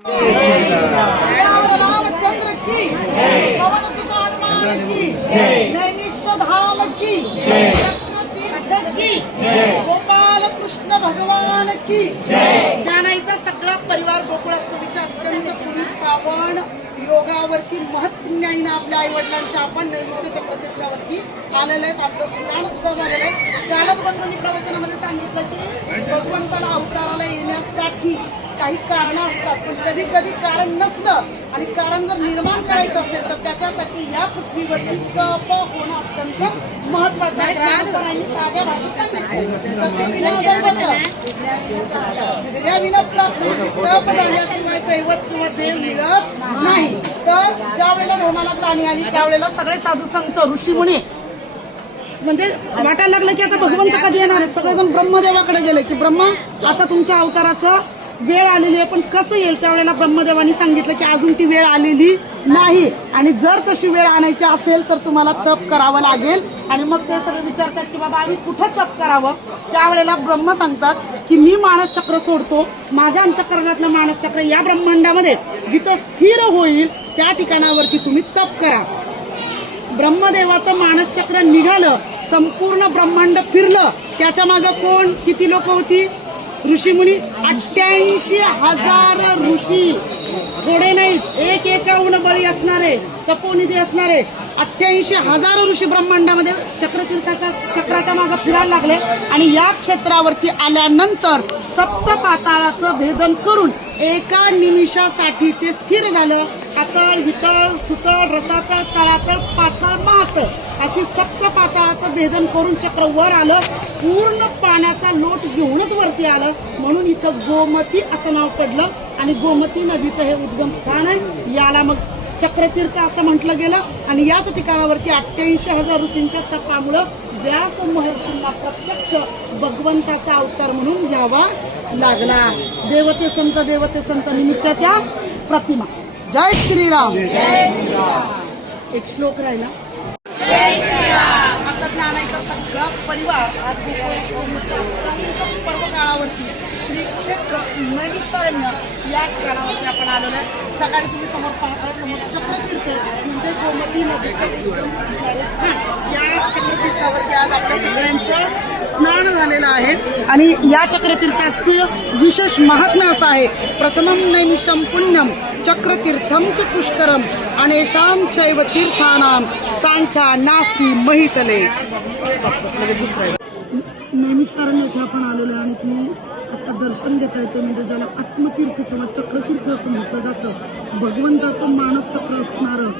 श्रीराम रामचंद्र की पवन सुत हनुमान की नैमिष की चक्र की गोपाल कृष्ण भगवान की जानाईचा सगळा परिवार गोकुळाष्टमीच्या अत्यंत पुनीत पावन योगावरती महत्पुण्याईनं आपल्या आई वडिलांच्या आपण नैमिष चक्रतीर्थावरती आलेले आहेत. आपलं स्नान सुद्धा झालेलं आहे. कालच बंधूंनी प्रवचनामध्ये सांगितलं की भगवंताला अवताराला येण्यासाठी काही कारणं असतात पण कधी कधी कारण नसलं आणि कारण जर निर्माण करायचं असेल तर त्याच्यासाठी या पृथ्वीवरती तप होणं अत्यंत महत्वाचं आहे. ज्ञानोबरांनी साध्या भाषेत सांगितलं तर ते विना दैवत या विना प्राप्त म्हणजे तप झाल्याशिवाय दैवत किंवा देव मिळत नाही. तर ज्या वेळेला रोमाला प्राणी आली त्यावेळेला सगळे साधू संत ऋषीमुनी म्हणजे वाटायला लागलं की आता भगवंत कधी येणार? आहे सगळेजण ब्रह्मदेवाकडे गेले की ब्रह्म आता तुमच्या अवताराचं वेळ आलेली आहे पण कसं येईल त्यावेळेला ब्रह्मदेवानी सांगितलं की अजून ती वेळ आलेली नाही. आणि जर तशी वेळ आणायची असेल तर तुम्हाला तप करावं लागेल. आणि मग ते सगळे विचारतात की बाबा आम्ही कुठं तप करावं? त्यावेळेला ब्रह्म सांगतात की मी मानस चक्र सोडतो. माझ्या अंतकरणातलं मानस चक्र या ब्रह्मांडामध्ये जिथं स्थिर होईल त्या ठिकाणावरती तुम्ही तप करा. ब्रह्मदेवाचं मानसचक्र निघालं संपूर्ण ब्रह्मांड फिरलं. त्याच्या मागं कोण? किती लोक होती? ऋषीमुनी अठ्ठ्याऐंशी हजार ऋषी. थोडे नाहीत एक एकाहून बळी असणारे तपोनिधी असणारे अठ्ठ्याऐंशी हजार ऋषी ब्रह्मांडामध्ये चक्रतीर्थाच्या चक्राच्या मागे फिरायला लागले आणि या क्षेत्रावरती आल्यानंतर सप्त पाताळाचं भेदन करून एका निमिषासाठी ते स्थिर झालं. अतळ वितळ सुतळ रसातळ तळातळ पातळ महातळ अशी सप्त पाताळाचं भेदन करून चक्र वर आलं. पूर्ण पाण्याचा लोट घेऊनच वरती आलं. म्हणून इथं गोमती असं नाव पडलं. आणि गोमती नदीचं हे उद्गम स्थान आहे. याला मग चक्रतीर्थ असं म्हटलं गेलं. आणि याच ठिकाणावरती अठ्ठ्याऐंशी हजार ऋषींच्या तपामुळं व्यास महर्षींना प्रत्यक्ष भगवंताचा अवतार म्हणून घ्यावा लागला. देवते संत देवते संत निमित्त त्या प्रतिमा. जय श्रीराम. एक श्लोक राहिला. आता ज्ञानाचा सगळा परिवार आज पर्व काळावरती श्री क्षेत्र नैमिषारण्य या ठिकाणावरती आपण आलेलो आहे. सकाळी तुम्ही समोर पाहताय समोर चक्रतीर्थ गोमती नदीचं या चक्रतीर्थावरती आज आपल्या सगळ्यांचं स्नान झालेलं आहे. आणि या चक्रतीर्थाचं विशेष महात्म्य असं आहे. प्रथमं नैमिषम पुण्यम चक्रतीर्थम च पुष्करम अनेशाम चैव तीर्थानाम सांख्या नास्ती महितले. म्हणजे दुसरं नैमिषारण्य येथे आपण आलेलो आहे आणि तुम्ही आता दर्शन घेता येते म्हणजे ज्याला आत्मतीर्थ किंवा चक्रतीर्थ असं म्हटलं जातं. भगवंताचं मानस चक्र असणारं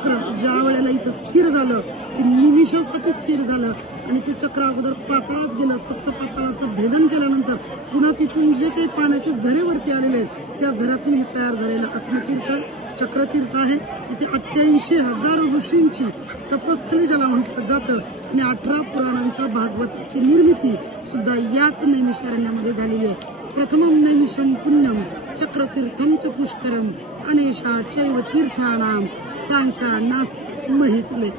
चक्र ज्या वेळेला इथं स्थिर झालं. ते निमिषासाठी स्थिर झालं. आणि ते चक्र अगोदर पाताळात गेलं. सप्त पाताळाचं भेदन केल्यानंतर पुन्हा तिथून जे काही पाण्याचे झरे वरती आलेले आहेत त्या झऱ्यातून हे तयार झालेलं आत्मतीर्थ चक्रतीर्थ आहे. इथे अठ्ठ्याऐंशी हजार ऋषींची तपस्थली ज्याला म्हटलं जातं. आणि अठरा पुराणांच्या भागवताची निर्मिती सुद्धा याच नैमिषारण्यामध्ये झालेली आहे. प्रथमं नैमिषं पुण्यम चक्रतीर्थम च पुष्करम अनेशा चैव तीर्थानाम सांख्या नास महितुले.